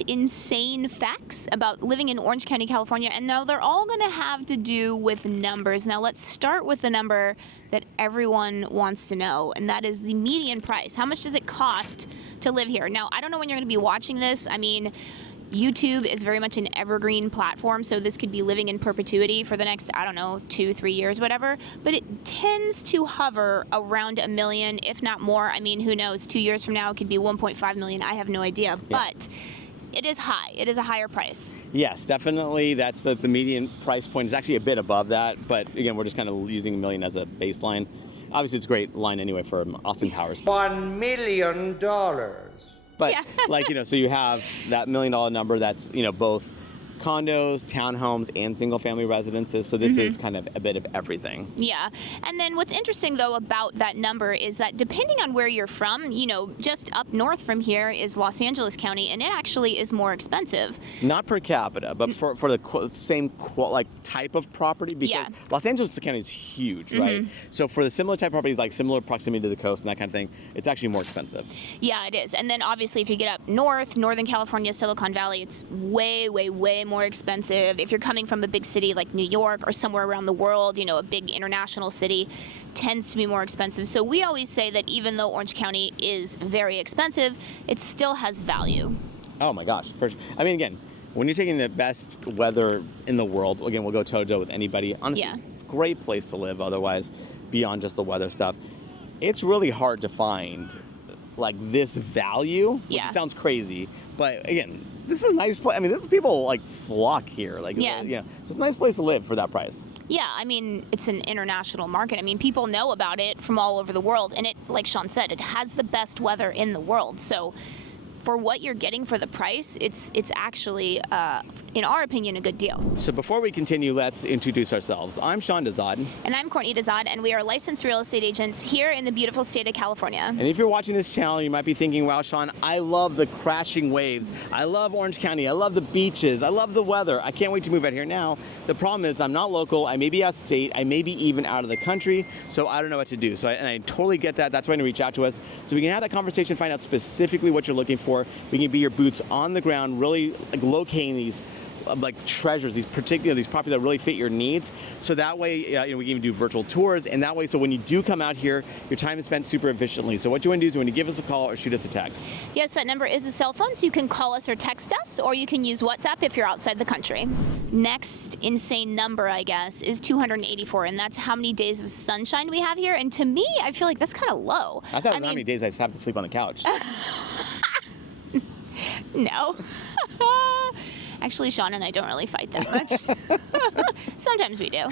8 insane facts about living in Orange County, California, and now they're all going to have to do with numbers. Now let's start with the number that everyone wants to know, and that is the median price. How much does it cost to live here? Now, I don't know when you're going to be watching this. I mean, YouTube is very much an evergreen platform, so this could be living in perpetuity for the next, I don't know, 2-3 years, whatever. But it tends to hover around $1 million, if not more. I mean, who knows? 2 years from now, it could be 1.5 million. I have no idea. Yeah. But it is high. It is a higher price. Yes, definitely. That's the median price point is actually a bit above that. But again, we're just kind of using $1 million as a baseline. Obviously, it's a great line anyway for Austin Powers. $1 million. But like, so you have that $1 million number that's, both condos, townhomes, and single family residences. So this is kind of a bit of everything. Yeah. And then what's interesting though about that number is that depending on where you're from, just up north from here is Los Angeles County, and it actually is more expensive. Not per capita, but for the same type of property, because Los Angeles County is huge, right? So for the similar type of properties, like similar proximity to the coast and that kind of thing, it's actually more expensive. Yeah, it is. And then obviously if you get up north, Northern California, Silicon Valley, it's way, way, way more expensive. If you're coming from a big city like New York or somewhere around the world, a big international city, tends to be more expensive. So we always say that even though Orange County is very expensive, it still has value. Oh my gosh, for sure. I mean, again, when you're taking the best weather in the world, again, we'll go toe-to-toe with anybody. Honestly, great place to live otherwise, beyond just the weather stuff. It's really hard to find this value, which sounds crazy, but again, this is a nice place. I mean, this is people flock here. So it's a nice place to live for that price. Yeah, I mean, it's an international market. I mean, people know about it from all over the world, and it, like Sean said, it has the best weather in the world. So for what you're getting for the price, it's actually, in our opinion, a good deal. So before we continue, let's introduce ourselves. I'm Sean Dezahd. And I'm Courtney Dezahd, and we are licensed real estate agents here in the beautiful state of California. And if you're watching this channel, you might be thinking, wow, Sean, I love the crashing waves. I love Orange County. I love the beaches. I love the weather. I can't wait to move out here now. The problem is I'm not local. I may be out of state. I may be even out of the country. So I don't know what to do. And I totally get that. That's why you reach out to us. So we can have that conversation, find out specifically what you're looking for. We can be your boots on the ground, really locating these treasures, these properties that really fit your needs. So that way, we can even do virtual tours, and that way, so when you do come out here, your time is spent super efficiently. So what you want to do is you want to give us a call or shoot us a text. Yes, that number is a cell phone, so you can call us or text us, or you can use WhatsApp if you're outside the country. Next insane number, I guess, is 284, and that's how many days of sunshine we have here. And to me, I feel like that's kind of low. I thought it was how many days I just have to sleep on the couch. No. Actually, Sean and I don't really fight that much. Sometimes we do.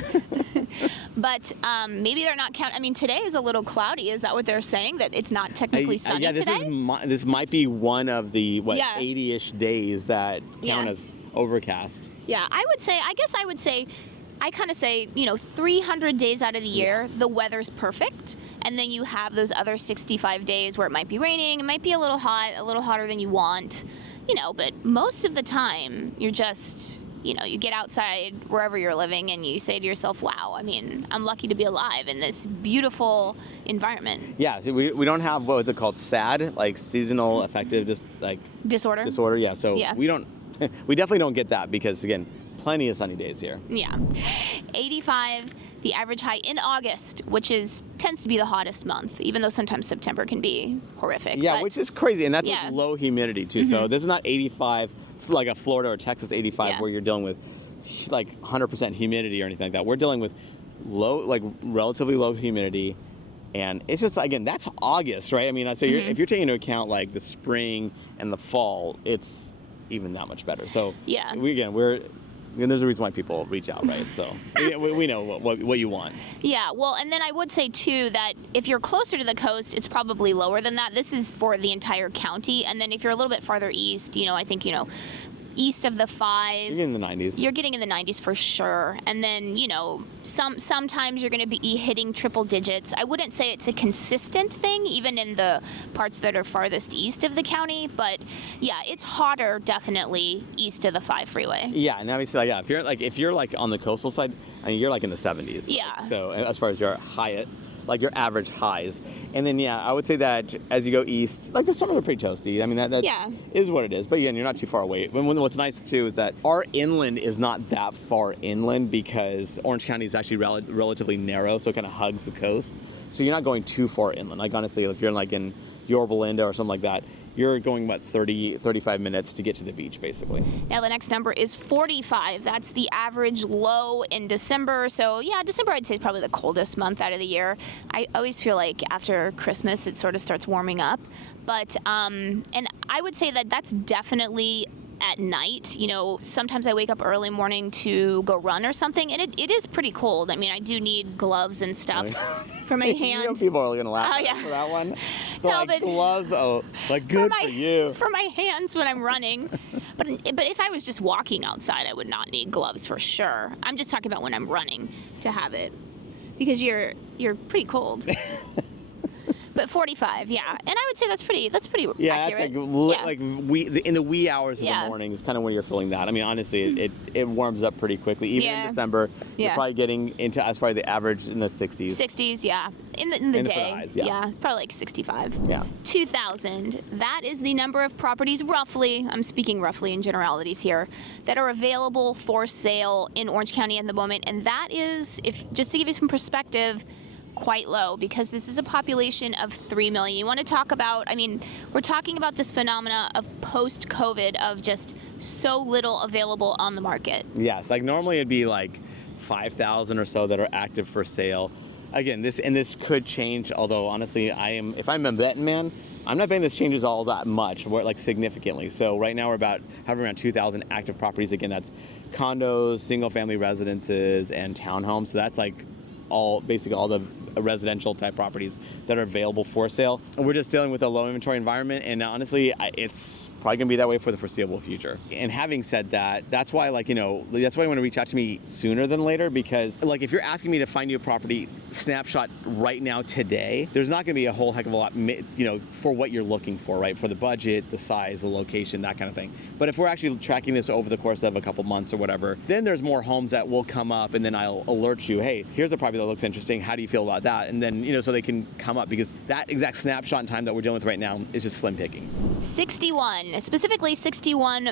But maybe they're not counting. I mean, today is a little cloudy. Is that what they're saying? That it's not technically sunny today? This might be one of the, 80-ish days that count as overcast. Yeah, I would say, I kind of say, 300 days out of the year, the weather's perfect. And then you have those other 65 days where it might be raining, it might be a little hot, a little hotter than you want, but most of the time you're just, you get outside wherever you're living and you say to yourself, wow, I mean, I'm lucky to be alive in this beautiful environment. Yeah, so we don't have, what is it called, SAD, seasonal affective disorder. Disorder, yeah. So we definitely don't get that because, again, plenty of sunny days here. Yeah. 85, the average high in August, which tends to be the hottest month, even though sometimes September can be horrific. Yeah, which is crazy, and that's with low humidity too. So this is not 85 like a Florida or Texas 85 where you're dealing with 100% humidity or anything like that. We're dealing with relatively low humidity. And it's just, again, that's August, right? I mean, so if you're taking into account the spring and the fall, it's even that much better. So there's a reason why people reach out, right? So we know what you want. Yeah, well, and then I would say too that if you're closer to the coast, it's probably lower than that. This is for the entire county, and then if you're a little bit farther east, I think east of the 5, you're getting in the 90s. You're getting in the 90s for sure. And then, sometimes you're going to be hitting triple digits. I wouldn't say it's a consistent thing, even in the parts that are farthest east of the county. But yeah, it's hotter definitely east of the 5 freeway. Yeah, and obviously, if you're on the coastal side, I mean, you're in the 70s. Yeah. So as far as your high, like your average highs. And then yeah, I would say that as you go east, like the summers are pretty toasty. I mean that is what it is. But yeah, you're not too far away. What's nice too is that our inland is not that far inland because Orange County is actually relatively narrow, so it kind of hugs the coast. So you're not going too far inland. Like honestly, if you're like in Yorba Linda or something like that, you're going about 35 minutes to get to the beach, basically. Now the next number is 45. That's the average low in December. So yeah, December I'd say is probably the coldest month out of the year. I always feel like after Christmas it sort of starts warming up. But and I would say that that's definitely at night. You know, sometimes I wake up early morning to go run or something, and it is pretty cold. I mean, I do need gloves and stuff for my hands. You know people are gonna laugh at me for that one. But gloves, like good for you. For my hands when I'm running. But if I was just walking outside, I would not need gloves for sure. I'm just talking about when I'm running to have it, because you're pretty cold. But 45, yeah, and I would say that's pretty accurate. That's like in the wee hours of the morning is kind of when you're feeling that. I mean, honestly, it warms up pretty quickly. Even in December, you're probably getting into as far as the average in the 60s. 60s, yeah, in the day. Highs, it's probably like 65. Yeah. 2,000. That is the number of properties, roughly. I'm speaking roughly in generalities here, that are available for sale in Orange County at the moment, and that is, just to give you some perspective, quite low, because this is a population of 3 million. You want to talk about, I mean, we're talking about this phenomena of post-COVID of just so little available on the market. Yes, like normally it'd be like 5,000 or so that are active for sale. Again, this could change, although honestly, if I'm a betting man, I'm not betting this changes all that much, like significantly. So right now we're having around 2,000 active properties. Again, that's condos, single-family residences, and townhomes. So that's like basically all the residential type properties that are available for sale. And we're just dealing with a low inventory environment, and honestly, it's probably gonna be that way for the foreseeable future. And having said that, that's why that's why you want to reach out to me sooner than later, because like if you're asking me to find you a property snapshot right now today, there's not gonna be a whole heck of a lot, for what you're looking for, right? For the budget, the size, the location, that kind of thing. But if we're actually tracking this over the course of a couple months or whatever, then there's more homes that will come up, and then I'll alert you, hey, here's a property that looks interesting. How do you feel about that? And then, so they can come up, because that exact snapshot in time that we're dealing with right now is just slim pickings. 61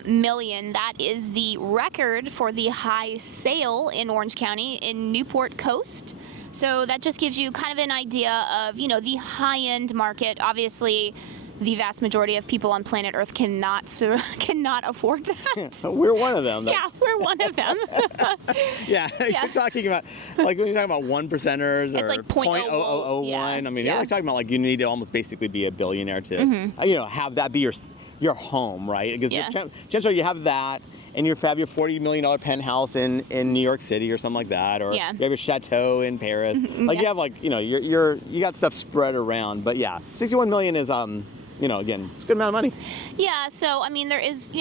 million. That is the record for the high sale in Orange County in Newport Coast. So that just gives you kind of an idea of, the high-end market. Obviously, the vast majority of people on planet Earth cannot afford that. We're one of them. Yeah, we're one of them. Yeah, you're talking about, like when you're talking about 1%ers or like 0.0001. Yeah. I mean, you're like talking about like you need to almost basically be a billionaire to, have that be your home, right? Because chances are you have that, and you have your $40 million penthouse in New York City or something like that, or you have your chateau in Paris. Like you have you got stuff spread around. But yeah, 61 million is again, it's a good amount of money. Yeah, so I mean, there is,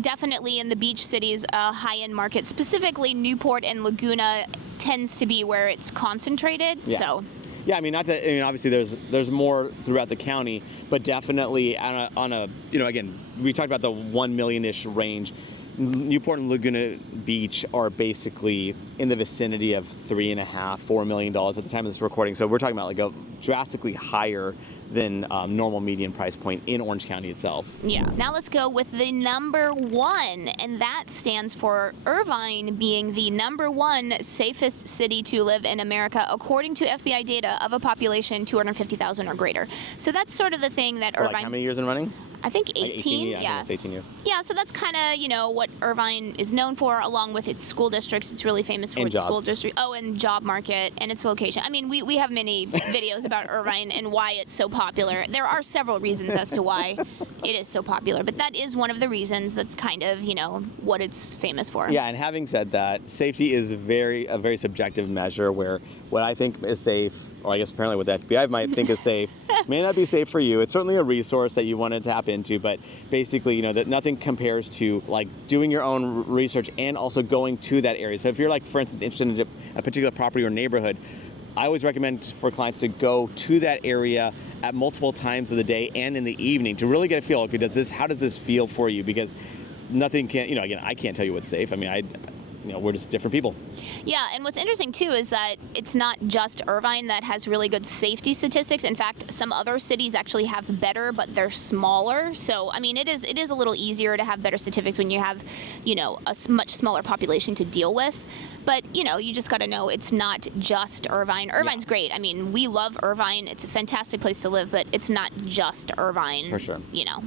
definitely in the beach cities a high-end market. Specifically, Newport and Laguna tends to be where it's concentrated. Yeah. So. Yeah, I mean, obviously there's more throughout the county, but definitely on a again, we talked about the 1 million-ish range. Newport and Laguna Beach are basically in the vicinity of $3.5–4 million at the time of this recording. So we're talking about like a drastically higher than normal median price point in Orange County itself. Yeah. Now let's go with the number one, and that stands for Irvine being the number one safest city to live in America, according to FBI data of a population 250,000 or greater. So that's sort of the thing that For Irvine. Like how many years in running? I think 18. 18, yeah. I think it's 18 years. Yeah, so that's kind of, what Irvine is known for, along with its school districts. It's really famous for its school district. Oh, and job market and its location. I mean, we have many videos about Irvine and why it's so popular. There are several reasons as to why it is so popular, but that is one of the reasons. That's kind of, what it's famous for. Yeah, and having said that, safety is a very subjective measure, where what I think is safe, or I guess apparently what the FBI might think is safe, may not be safe for you. It's certainly a resource that you want to tap into, but basically, that nothing compares to like doing your own research and also going to that area. So if you're like, for instance, interested in a particular property or neighborhood, I always recommend for clients to go to that area at multiple times of the day and in the evening to really get a feel. Okay, how does this feel for you? Because nothing can, again, I can't tell you what's safe. I mean, we're just different people. Yeah, and what's interesting too is that it's not just Irvine that has really good safety statistics. In fact, some other cities actually have better, but they're smaller. So, I mean, it is a little easier to have better statistics when you have, much smaller population to deal with. But, you just got to know it's not just Irvine. Irvine's great. I mean, we love Irvine. It's a fantastic place to live, but it's not just Irvine. For sure.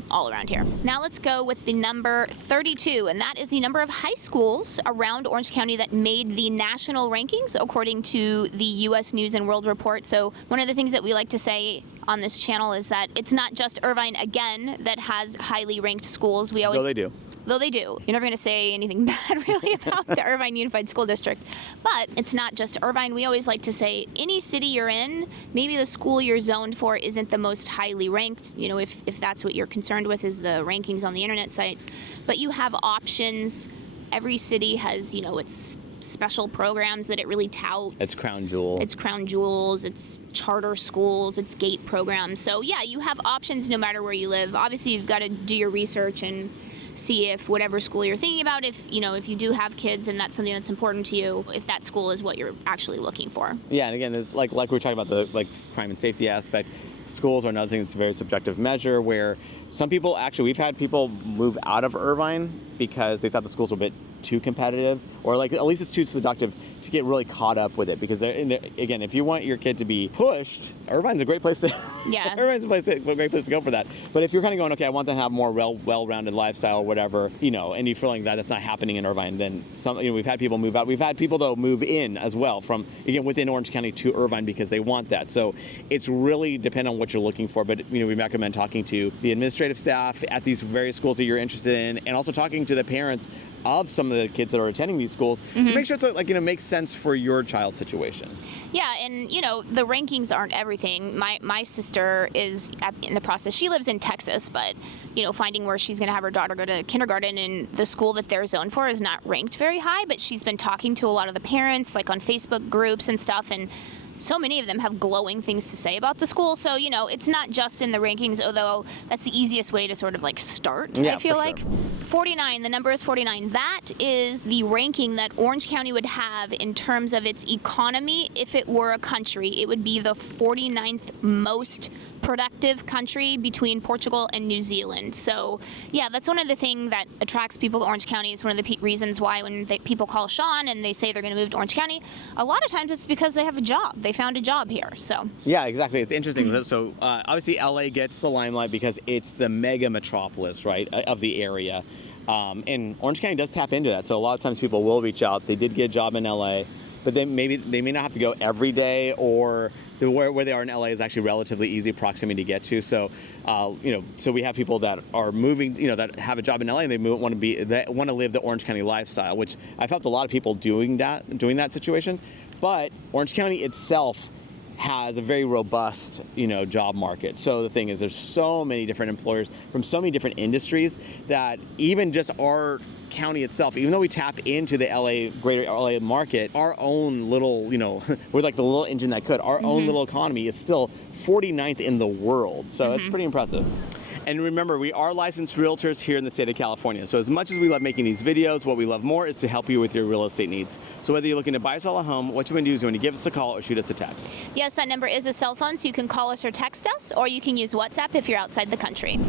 All around here. Now let's go with the number 32, and that is the number of high schools around Orange County that made the national rankings according to the U.S. News and World Report. So one of the things that we like to say on this channel is that it's not just Irvine, again, that has highly ranked schools. Though they do. Though they do. You're never going to say anything bad, really, about the Irvine Unified School District. But it's not just Irvine. We always like to say any city you're in, maybe the school you're zoned for isn't the most highly ranked, if that's what you're concerned with is the rankings on the internet sites. But you have options. Every city has, its special programs that it really touts. It's crown jewel. It's charter schools, it's GATE programs. So yeah, you have options no matter where you live. Obviously, you've got to do your research and see if whatever school you're thinking about, if you do have kids and that's something that's important to you, if that school is what you're actually looking for. Yeah, and again, it's like we were talking about the crime and safety aspect. Schools are another thing that's a very subjective measure where some people we've had people move out of Irvine because they thought the schools were a bit too competitive, or at least it's too seductive to get really caught up with it. Because again, if you want your kid to be pushed, Irvine's a great place to. Yeah. Irvine's a great place to go for that. But if you're kind of going, okay, I want them to have more well-rounded lifestyle, or whatever, and you feel like that's not happening in Irvine, then we've had people move out. We've had people though move in as well from within Orange County to Irvine because they want that. So it's really dependent on what you're looking for. But we recommend talking to the administrative staff at these various schools that you're interested in, and also talking to the parents of some of the kids that are attending these schools to make sure it makes sense for your child's situation. Yeah, and the rankings aren't everything. My sister is in the process. She lives in Texas, but finding where she's going to have her daughter go to kindergarten, and the school that they're zoned for is not ranked very high. But she's been talking to a lot of the parents, on Facebook groups and stuff, and so many of them have glowing things to say about the school. So, it's not just in the rankings, although that's the easiest way to sort of start, I feel like. Sure. 49, the number is 49. That is the ranking that Orange County would have in terms of its economy if it were a country. It would be the 49th most productive country between Portugal and New Zealand. So, yeah, that's one of the things that attracts people to Orange County. It's one of the reasons why when people call Sean and they say they're going to move to Orange County, a lot of times it's because they have a job. They found a job here, so. Yeah, exactly. It's interesting. So, obviously, LA gets the limelight because it's the mega metropolis, right, of the area. And Orange County does tap into that. So a lot of times people will reach out. They did get a job in LA, but they may not have to go every day, or where they are in LA is actually relatively easy proximity to get to. So, so we have people that are moving, that have a job in LA and they want to live the Orange County lifestyle, which I've helped a lot of people doing that situation. But Orange County itself has a very robust, job market. So the thing is, there's so many different employers from so many different industries that even just our county itself, even though we tap into the greater LA market, our own little, we're like the little engine that could, our own little economy is still 49th in the world. So it's pretty impressive. And remember, we are licensed realtors here in the state of California. So as much as we love making these videos, what we love more is to help you with your real estate needs. So whether you're looking to buy or sell a home, what you want to do is you want to give us a call or shoot us a text. Yes, that number is a cell phone, so you can call us or text us, or you can use WhatsApp if you're outside the country.